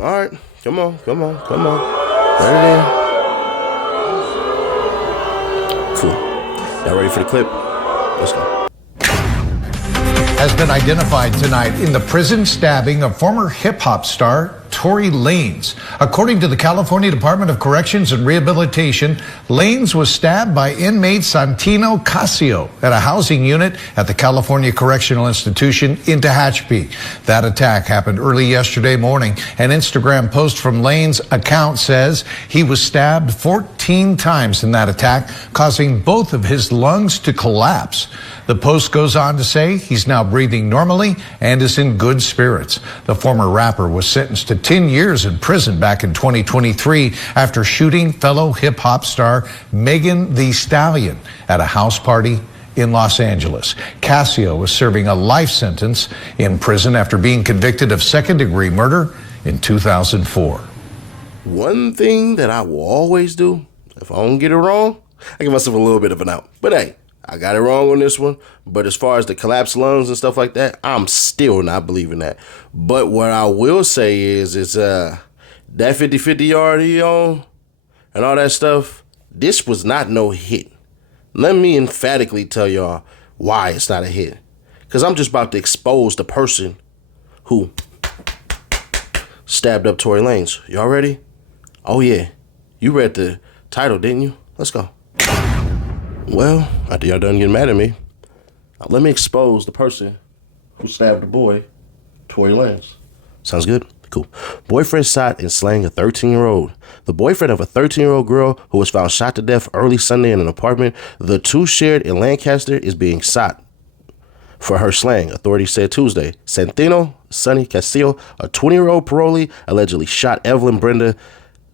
All right. Come on. Let it in. Cool. Y'all ready for the clip? Let's go. Has been identified tonight in the prison stabbing of former hip-hop star Tory Lanez. According to the California Department of Corrections and Rehabilitation, Lanez was stabbed by inmate Santino Casio at a housing unit at the California Correctional Institution in Tehachapi. That attack happened early yesterday morning. An Instagram post from Lanez's account says he was stabbed 14 times in that attack, causing both of his lungs to collapse. The post goes on to say he's now breathing normally and is in good spirits. The former rapper was sentenced to 10 years in prison back in 2023 after shooting fellow hip-hop star Megan Thee Stallion at a house party in Los Angeles. Casio was serving a life sentence in prison after being convicted of second-degree murder in 2004. One thing that I will always do, if I don't get it wrong, I give myself a little bit of an out. But hey, I got it wrong on this one, but as far as the collapsed lungs and stuff like that, I'm still not believing that. But what I will say is that 50-50 yard he on and all that stuff, this was not no hit. Let me emphatically tell y'all why it's not a hit. Because I'm just about to expose the person who stabbed up Tory Lanez. Y'all ready? Oh yeah, you read the title, didn't you? Let's go. Well, after y'all done getting mad at me, let me expose the person who stabbed the boy, Tory Lanez. Sounds good? Cool. Boyfriend shot and slaying a 13-year-old. The boyfriend of a 13-year-old girl who was found shot to death early Sunday in an apartment the two shared in Lancaster is being shot for her slaying, authorities said Tuesday. Santino Sonny Casio, a 20-year-old parolee, allegedly shot Evelyn Brenda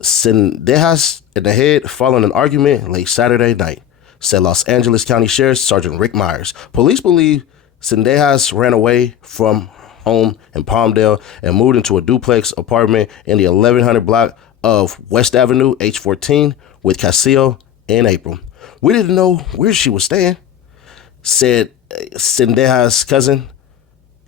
Cendejas in the head following an argument late Saturday night, said Los Angeles County Sheriff Sergeant Rick Myers. Police believe Cendejas ran away from home in Palmdale and moved into a duplex apartment in the 1100 block of West Avenue, H14, with Casio in April. We didn't know where she was staying, said Cendejas' cousin,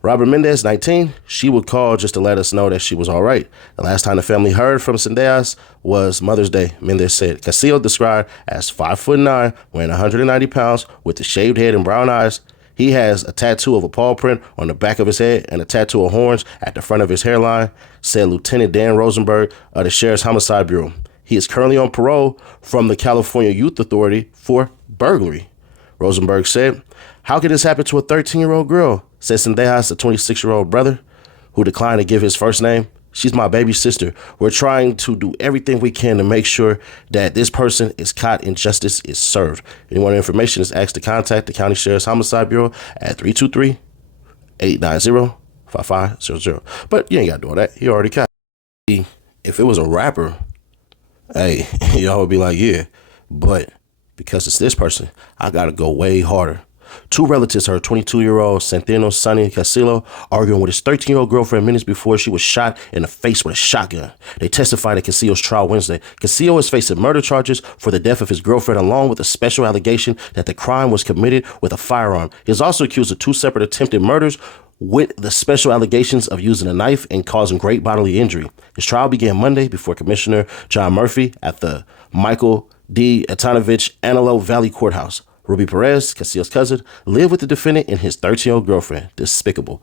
Robert Mendez, 19. She would call just to let us know that she was all right. The last time the family heard from Cendejas was Mother's Day, Mendez said. Casio, described as 5'9", weighing 190 pounds, with a shaved head and brown eyes. He has a tattoo of a paw print on the back of his head and a tattoo of horns at the front of his hairline, said Lieutenant Dan Rosenberg of the Sheriff's Homicide Bureau. He is currently on parole from the California Youth Authority for burglary. Rosenberg said, "How could this happen to a 13-year-old girl?" said Cendejas, a 26-year-old brother who declined to give his first name. "She's my baby sister. We're trying to do everything we can to make sure that this person is caught and justice is served. Anyone information is asked to contact the County Sheriff's Homicide Bureau at 323-890-5500. But you ain't got to do all that. He already caught. If it was a rapper, hey, y'all would be like, yeah. But because it's this person, I got to go way harder. Two relatives heard 22-year-old Santino Sonny Casilo arguing with his 13-year-old girlfriend minutes before she was shot in the face with a shotgun. They testified at Casillo's trial Wednesday. Casillo is facing murder charges for the death of his girlfriend, along with a special allegation that the crime was committed with a firearm. He is also accused of two separate attempted murders with the special allegations of using a knife and causing great bodily injury. His trial began Monday before Commissioner John Murphy at the Michael D. Atanovich Antelope Valley Courthouse. Ruby Perez, Casillo's cousin, lived with the defendant and his 13-year-old girlfriend. Despicable.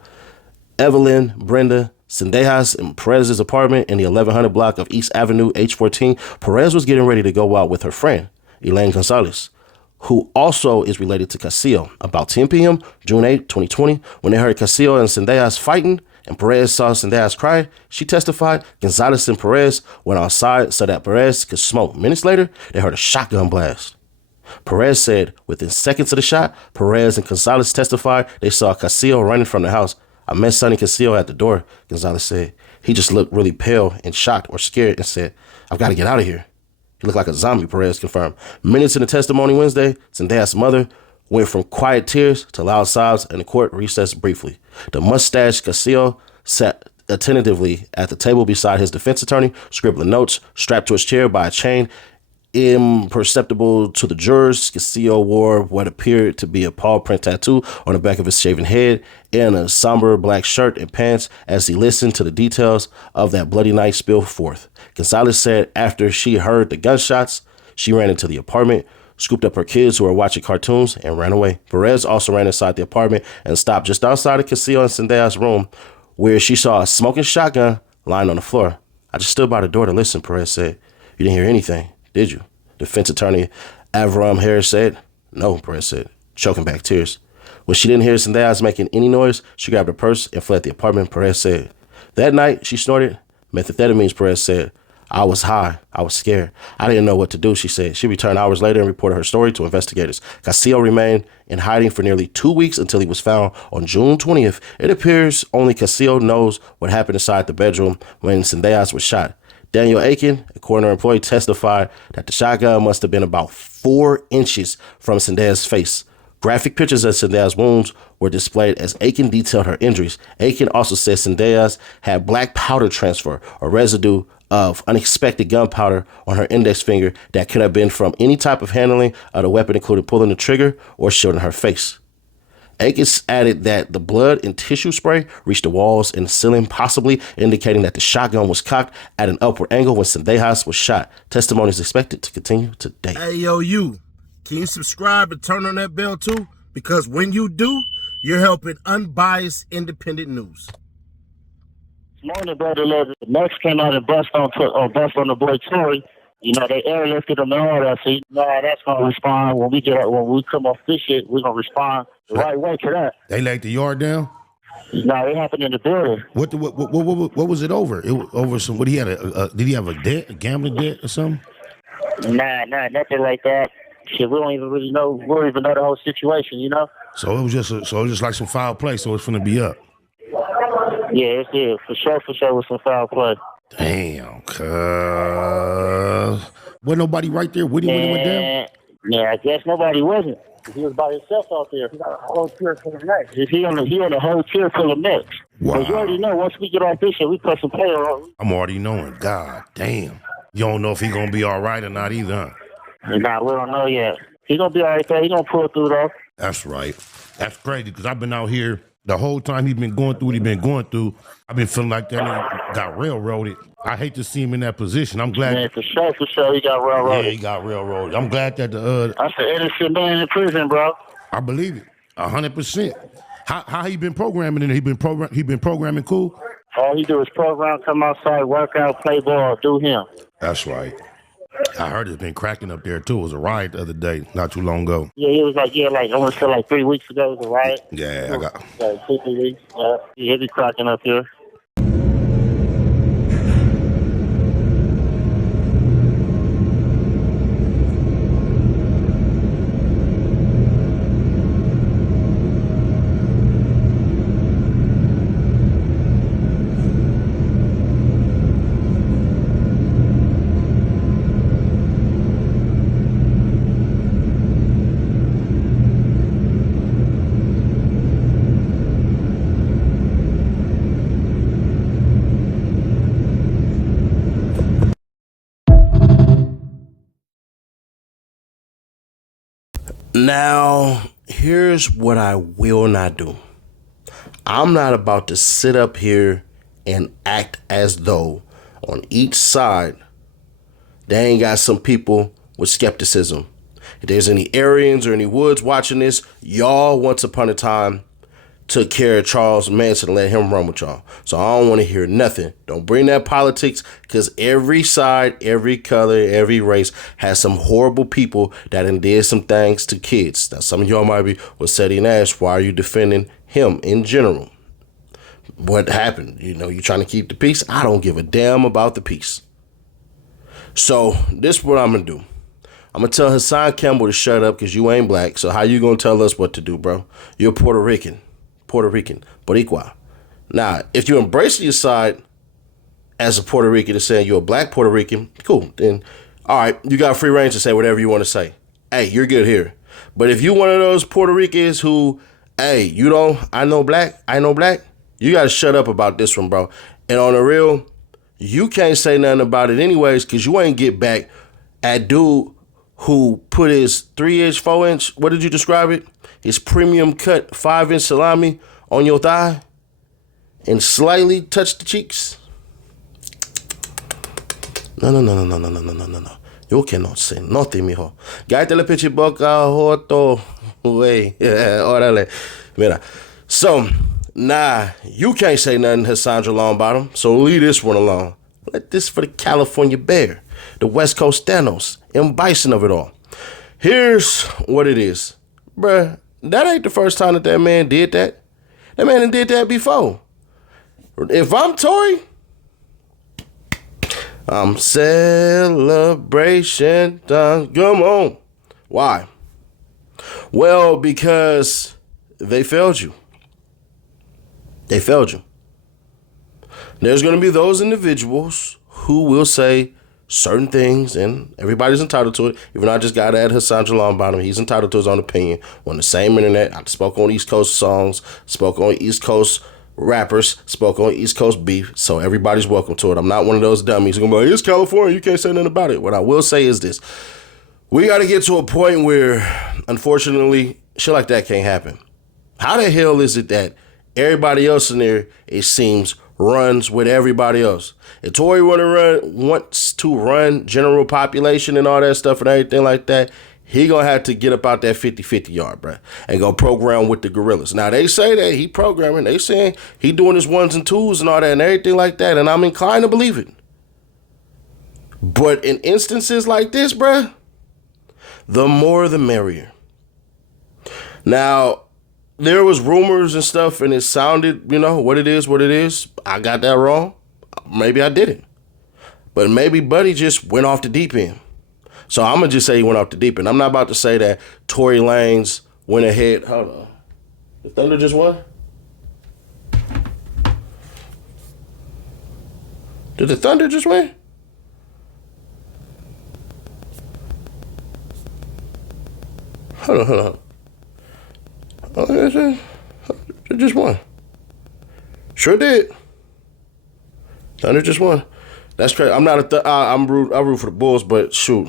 Evelyn Brenda Cendejas in Perez's apartment in the 1100 block of East Avenue, H14. Perez was getting ready to go out with her friend, Elaine Gonzalez, who also is related to Casillo. About 10 p.m., June 8, 2020, when they heard Casillo and Cendejas fighting and Perez saw Cendejas cry, she testified Gonzalez and Perez went outside so that Perez could smoke. Minutes later, they heard a shotgun blast. Perez said within seconds of the shot, Perez and Gonzalez testified they saw Casillo running from the house. "I met Sonny Casillo at the door," Gonzalez said. "He just looked really pale and shocked or scared and said, 'I've got to get out of here.' He looked like a zombie," Perez confirmed. Minutes in the testimony Wednesday, Zendaya's mother went from quiet tears to loud sobs and the court recessed briefly. The mustached Casillo sat attentively at the table beside his defense attorney, scribbling notes, strapped to his chair by a chain imperceptible to the jurors. Castillo wore what appeared to be a paw print tattoo on the back of his shaven head and a somber black shirt and pants as he listened to the details of that bloody night spill forth. Gonzalez said after she heard the gunshots, she ran into the apartment, scooped up her kids who were watching cartoons, and ran away. Perez also ran inside the apartment and stopped just outside of Castillo and Zendaya's room, where she saw a smoking shotgun lying on the floor. I just stood by the door to listen, Perez said. You didn't hear anything, did you? Defense attorney Avram Harris said. No, Perez said, choking back tears. When she didn't hear Zendaya's making any noise, she grabbed her purse and fled the apartment, Perez said. That night, she snorted methamphetamines, Perez said. I was high. I was scared. I didn't know what to do, she said. She returned hours later and reported her story to investigators. Castillo remained in hiding for nearly 2 weeks until he was found on June 20th. It appears only Castillo knows what happened inside the bedroom when Zendaya's was shot. Daniel Aiken, a coroner employee, testified that the shotgun must have been about 4 inches from Zendaya's face. Graphic pictures of Zendaya's wounds were displayed as Aiken detailed her injuries. Aiken also said Zendaya's had black powder transfer or residue of unexpected gunpowder on her index finger that could have been from any type of handling of the weapon, including pulling the trigger or shielding her face. Akins added that the blood and tissue spray reached the walls and the ceiling, possibly indicating that the shotgun was cocked at an upward angle when Zendaya's was shot. Testimony is expected to continue today. Hey, yo, can you subscribe and turn on that bell too? Because when you do, you're helping unbiased, independent news. Morning, brother. The next came out and bust on the boy Tory. You know, they airlifted him and all that. So you know how that's gonna respond when we come off this shit. We're gonna respond the right way to that. They laid the yard down. No, it happened in the building. What was it over? It was over some. What he had did he have a debt, a gambling debt or something? Nah, nothing like that. Shit, we don't even really know. We don't even know the whole situation. You know. So it was just like some foul play. So it's gonna be up. Yeah, for sure with some foul play. Damn, cuz. Wasn't nobody right there with him when he went down? Yeah, I guess nobody wasn't. He was by himself out there. He got a whole chair full of mix. He on a whole chair full of mix. Wow. Because you already know, once we get off this shit, we put some player on. I'm already knowing. God damn. You don't know if he gonna be all right or not either, huh? Nah, we don't know yet. He gonna be all right there. He gonna pull through, though. That's right. That's crazy, because I've been out here the whole time he's been going through what he's been going through. I've been feeling like that nigga got railroaded. I hate to see him in that position. I'm glad. Man, for sure, he got railroaded. Yeah, he got railroaded. I'm glad that that's an innocent man in prison, bro. I believe it, 100%. How he been programming in there? He been programming cool? All he do is program, come outside, work out, play ball, do him. That's right. I heard it's been cracking up there too. It was a riot the other day, not too long ago. Yeah, he was like I want to say like 3 weeks ago it was a riot. Yeah, I got like 2, 3 weeks. Yeah, he be cracking up here. Now, here's what I will not do. I'm not about to sit up here and act as though on each side they ain't got some people with skepticism. If there's any Aryans or any Woods watching this, y'all once upon a time took care of Charles Manson and let him run with y'all. So I don't want to hear nothing. Don't bring that politics, because every side, every color, every race has some horrible people that done did some things to kids. Now, some of y'all might be, well, Seti Nash, why are you defending him in general? What happened? You know, you trying to keep the peace? I don't give a damn about the peace. So this is what I'm going to do. I'm going to tell Hassan Campbell to shut up because you ain't black. So how you going to tell us what to do, bro? You're Puerto Rican, Boricua. Now, if you embrace your side as a Puerto Rican and saying you're a black Puerto Rican, cool. Then, all right, you got free range to say whatever you want to say. Hey, you're good here. But if you one of those Puerto Ricans who, hey, I know black, you got to shut up about this one, bro. And on the real, you can't say nothing about it anyways because you ain't get back at dude who put his 3-inch, 4-inch, what did you describe it? His premium cut 5-inch salami on your thigh and slightly touched the cheeks? No. You cannot say nothing, mijo. Cállate la pinche boca, joto. Wey. Órale. Mira. So, nah, you can't say nothing, Hassandra Longbottom. So leave this one alone. Let this for the California Bear, the West Coast Thanos, and Bison of it all. Here's what it is. Bruh, that ain't the first time that man did that. That man did that before. If I'm Tory, I'm celebration time. Come on. Why? Well, because they failed you. They failed you. There's going to be those individuals who will say certain things, and everybody's entitled to it. Even though I just got to add Hassandra Longbottom, he's entitled to his own opinion. On the same internet, I spoke on East Coast songs, spoke on East Coast rappers, spoke on East Coast beef, so everybody's welcome to it. I'm not one of those dummies who's gonna be like, it's California, you can't say nothing about it. What I will say is this: we got to get to a point where, unfortunately, shit like that can't happen. How the hell is it that everybody else in there, it seems, runs with everybody else? If Tory wants to run general population and all that stuff and everything like that, he gonna have to get up out that 50-50 yard, bruh, and go program with the gorillas. Now, they say that he programming. They saying he doing his 1s and 2s and all that and everything like that, and I'm inclined to believe it. But in instances like this, bruh, the more the merrier. Now, there was rumors and stuff, and it sounded, what it is. I got that wrong. Maybe I didn't. But maybe Buddy just went off the deep end. So I'm going to just say he went off the deep end. I'm not about to say that Tory Lanez went ahead. Hold on. The Thunder just won? Did the Thunder just win? Hold on. Oh, it just won. Sure did. Thunder just won. That's crazy. I'm not I root for the Bulls, but shoot.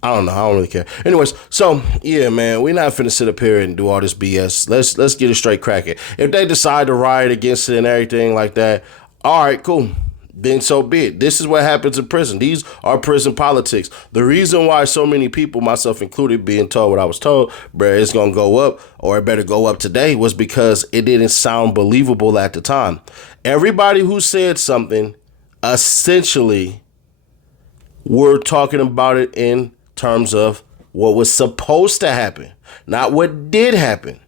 I don't know. I don't really care. Anyways, so yeah, man, we're not finna sit up here and do all this BS. Let's get it straight cracking. If they decide to riot against it and everything like that, all right, cool. Then so be it. This is what happens in prison. These are prison politics. The reason why so many people, myself included, being told what I was told, bruh, it's gonna go up or it better go up today, was because it didn't sound believable at the time. Everybody who said something, essentially, we're talking about it in terms of what was supposed to happen, not what did happen.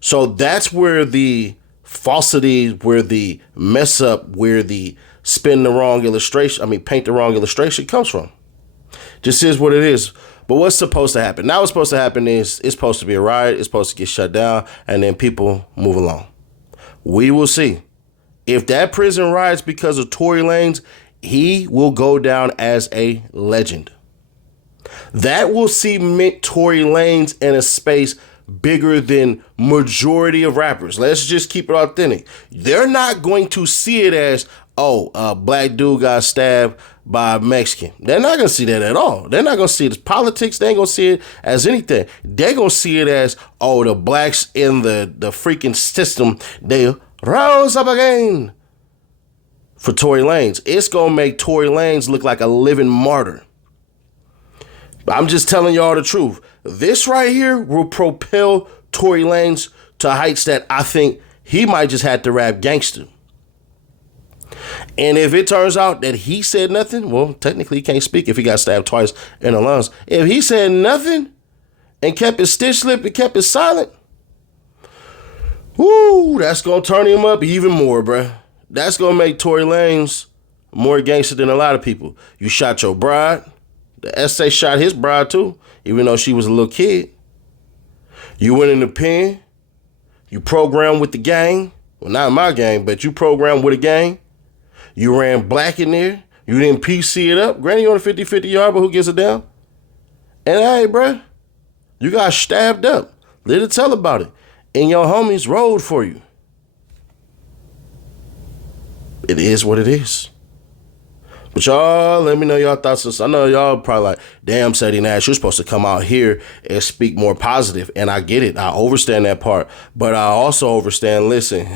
So that's where the falsity, where the mess up, where the paint the wrong illustration comes from. Just is what it is. But what's supposed to happen? Now what's supposed to happen is it's supposed to be a riot, it's supposed to get shut down, and then people move along. We will see. If that prison riots because of Tory Lanez, he will go down as a legend. That will cement Tory Lanez in a space bigger than majority of rappers. Let's just keep it authentic. They're not going to see it as, a black dude got stabbed by a Mexican. They're not going to see that at all. They're not going to see it as politics. They ain't going to see it as anything. They're going to see it as, the blacks in the freaking system, they rose up again. For Tory Lanez, it's going to make Tory Lanez look like a living martyr. I'm just telling y'all the truth. This right here will propel Tory Lanez to heights that I think he might just have to rap gangster. And if it turns out that he said nothing, well, technically he can't speak if he got stabbed twice in the lungs. If he said nothing and kept his stitch lip and kept his silent, woo, that's going to turn him up even more, bruh. That's going to make Tory Lanez more gangster than a lot of people. You shot your bride. The SA shot his bride too, even though she was a little kid. You went in the pen. You programmed with the gang. Well, not my gang, but you programmed with a gang. You ran black in there. You didn't PC it up. Granny on a 50-50 yard, but who gives a damn? And hey, bruh, you got stabbed up. Let it tell about it. And your homies rode for you. It is what it is. But y'all, let me know y'all thoughts. I know y'all probably like, damn, Sadie Nash, you're supposed to come out here and speak more positive. And I get it. I overstand that part. But I also understand, listen,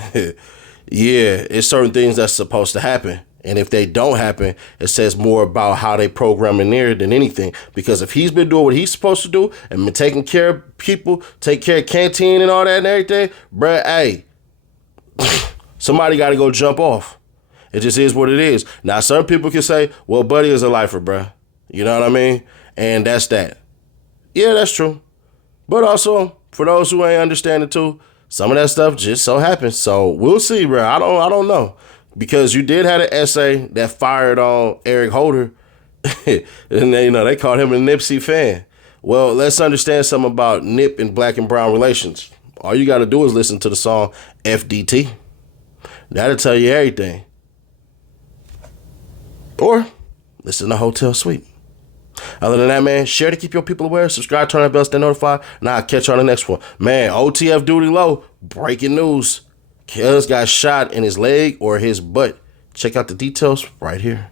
yeah, it's certain things that's supposed to happen. And if they don't happen, it says more about how they program in there than anything. Because if he's been doing what he's supposed to do and been taking care of people, take care of canteen and all that and everything, bruh, hey, somebody got to go jump off. It just is what it is. Now, some people can say, well, Buddy is a lifer, bruh. You know what I mean? And that's that. Yeah, that's true. But also, for those who ain't understanding too, some of that stuff just so happens. So we'll see, bruh. I don't know. Because you did have an essay that fired on Eric Holder. And they called him a Nipsey fan. Well, let's understand something about Nip and black and brown relations. All you got to do is listen to the song FDT. That'll tell you everything. Or listen to Hotel Suite. Other than that, man, share to keep your people aware. Subscribe, turn on bells, stay notified. Now I'll catch you on the next one. Man, OTF duty low. Breaking news. Cuz got shot in his leg or his butt. Check out the details right here.